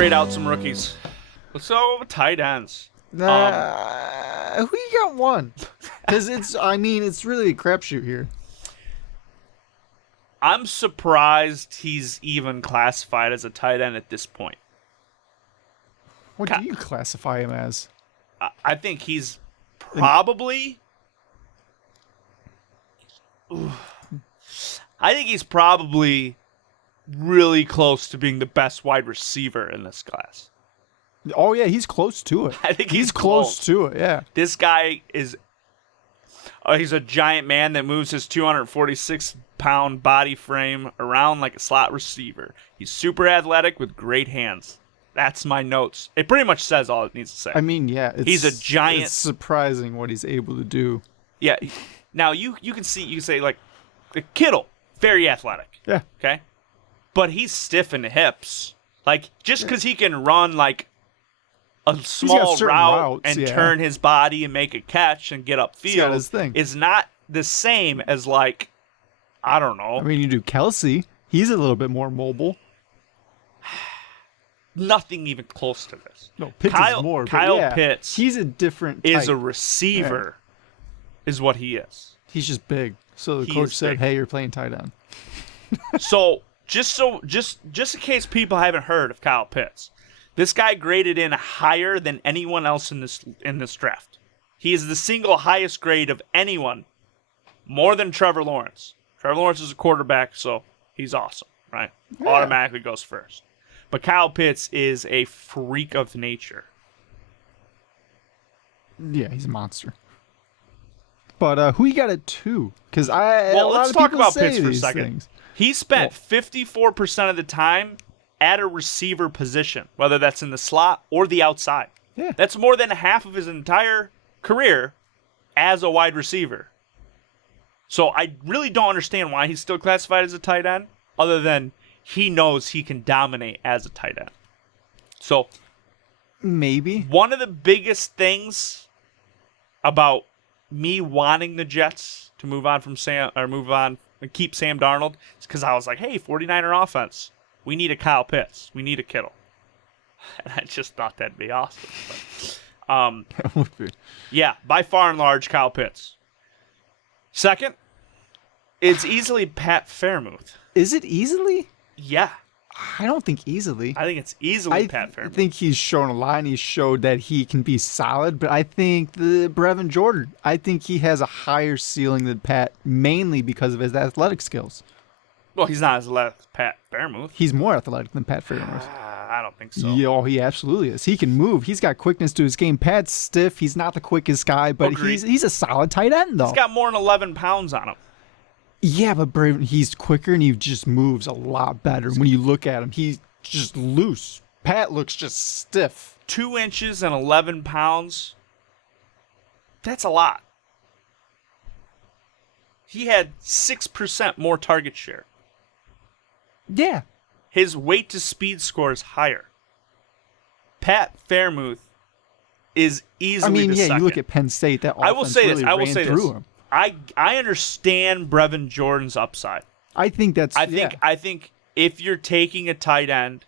grade out some rookies. Let's go with tight ends. Who you got one? Because it's really a crapshoot here. I'm surprised he's even classified as a tight end at this point. What do you classify him as? I think he's probably... I think he's probably really close to being the best wide receiver in this class. Oh, yeah, he's close to it. I think he's close to it, yeah. This guy is... he's a giant man that moves his 246-pound body frame around like a slot receiver. He's super athletic with great hands. That's my notes. It pretty much says all it needs to say. I mean, yeah. He's a giant... It's surprising what he's able to do. Yeah. Now, you can say, like, Kittle, very athletic. Yeah. Okay? But he's stiff in the hips. Like, just because he can run, like, a small route and turn his body and make a catch and get upfield is not the same as, like, I don't know. I mean, you do Kelsey. He's a little bit more mobile. Nothing even close to this. No, Pitts is more. Kyle Pitts. He's a different type. Is a receiver, is what he is. He's just big. So the coach said, "Hey, you're playing tight end." Just in case people haven't heard of Kyle Pitts, this guy graded in higher than anyone else in this draft. He is the single highest grade of anyone, more than Trevor Lawrence. Trevor Lawrence is a quarterback, so he's awesome, right? Yeah. Automatically goes first. But Kyle Pitts is a freak of nature. Yeah, he's a monster. But who you got at 2? Because let's talk about Pitts for a second. Things. He spent 54% of the time at a receiver position, whether that's in the slot or the outside. Yeah. That's more than half of his entire career as a wide receiver. So I really don't understand why he's still classified as a tight end, other than he knows he can dominate as a tight end. So maybe one of the biggest things about me wanting the Jets to move on and keep Sam Darnold is because I was like, hey, 49er offense, we need a Kyle Pitts, we need a Kittle. And I just thought that'd be awesome. But, yeah, by far and large, Kyle Pitts. Second, it's easily Pat Fairmouth. Is it easily? Yeah. I don't think easily. I think it's easily Pat Fairmouth. I think he's shown a lot, and he showed that he can be solid, but I think Brevin Jordan, I think he has a higher ceiling than Pat, mainly because of his athletic skills. Well, he's not as athletic as Pat Fairmouth. He's more athletic than Pat Fairmouth. I don't think so. Yeah, he absolutely is. He can move. He's got quickness to his game. Pat's stiff. He's not the quickest guy, but he's a solid tight end, though. He's got more than 11 pounds on him. Yeah, but Brevin, he's quicker, and he just moves a lot better. When you look at him, he's just loose. Pat looks just stiff. 2 inches and 11 pounds. That's a lot. He had 6% more target share. Yeah. His weight to speed score is higher. Pat Fairmouth is easily the second. You look at Penn State, that offense I will say ran through him. I understand Brevin Jordan's upside. I think I think if you're taking a tight end,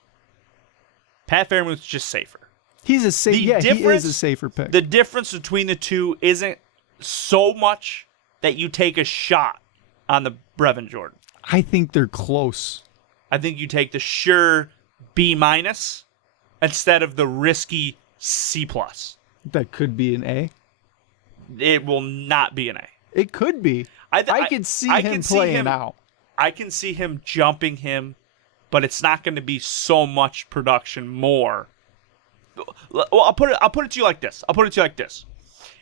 Pat Fairmouth's just safer. He's a safe. Yeah, he is a safer pick. The difference between the two isn't so much that you take a shot on the Brevin Jordan. I think they're close. I think you take the sure B- instead of the risky C+. That could be an A. It will not be an A. It could be. I could see him playing out. I can see him jumping him, but it's not going to be so much production more. Well, I'll put it to you like this.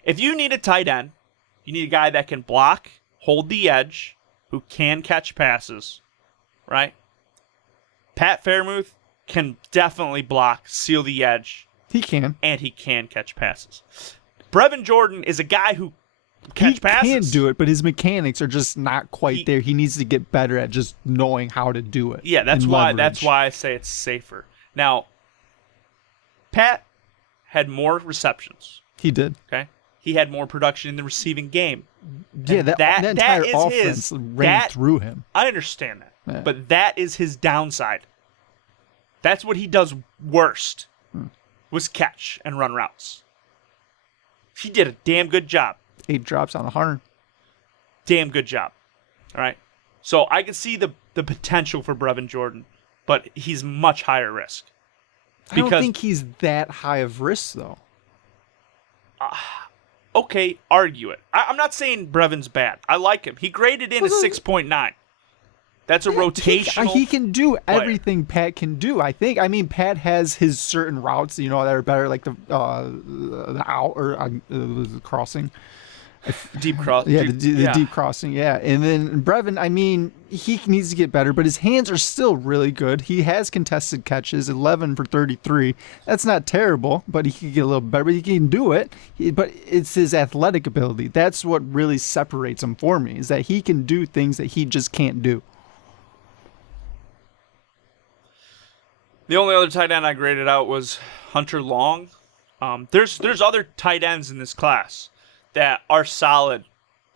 If you need a tight end, you need a guy that can block, hold the edge, who can catch passes, right? Pat Fairmouth can definitely block, seal the edge. He can. And he can catch passes. Brevin Jordan is a guy who catch passes. He can do it, but his mechanics are just not quite there. He needs to get better at just knowing how to do it. Yeah, that's why I say it's safer. Now, Pat had more receptions. He did. Okay. He had more production in the receiving game. Yeah, that entire offense ran through him. I understand that. Yeah. But that is his downside. That's what he does worst, was catch and run routes. He did a damn good job. 8 drops on 100. Damn good job. All right. So I can see the potential for Brevin Jordan, but he's much higher risk. I don't think he's that high of risk, though. Okay, argue it. I'm not saying Brevin's bad. I like him. He graded in a 6.9. That's a rotational. He can do everything Pat can do, I think. I mean, Pat has his certain routes, that are better, like the out or the crossing. Deep cross. Yeah, the deep crossing, yeah. And then Brevin, I mean, he needs to get better, but his hands are still really good. He has contested catches, 11 for 33. That's not terrible, but he could get a little better. But he can do it. But it's his athletic ability. That's what really separates him for me, is that he can do things that he just can't do. The only other tight end I graded out was Hunter Long. There's other tight ends in this class that are solid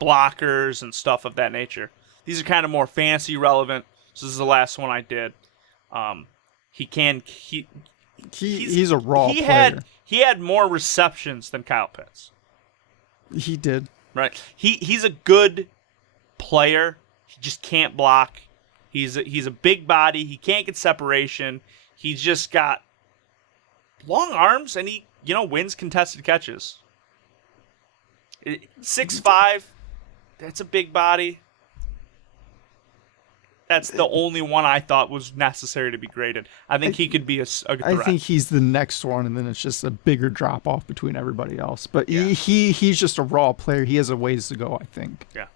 blockers and stuff of that nature. These are kind of more fantasy relevant. So this is the last one I did. He's a raw player. He had more receptions than Kyle Pitts. He did. Right. He's a good player. He just can't block. He's a big body. He can't get separation. He's just got long arms, and he wins contested catches. 6'5", that's a big body. That's the only one I thought was necessary to be graded. I think he could be a threat. I think he's the next one, and then it's just a bigger drop off between everybody else. But he's just a raw player. He has a ways to go, I think. Yeah.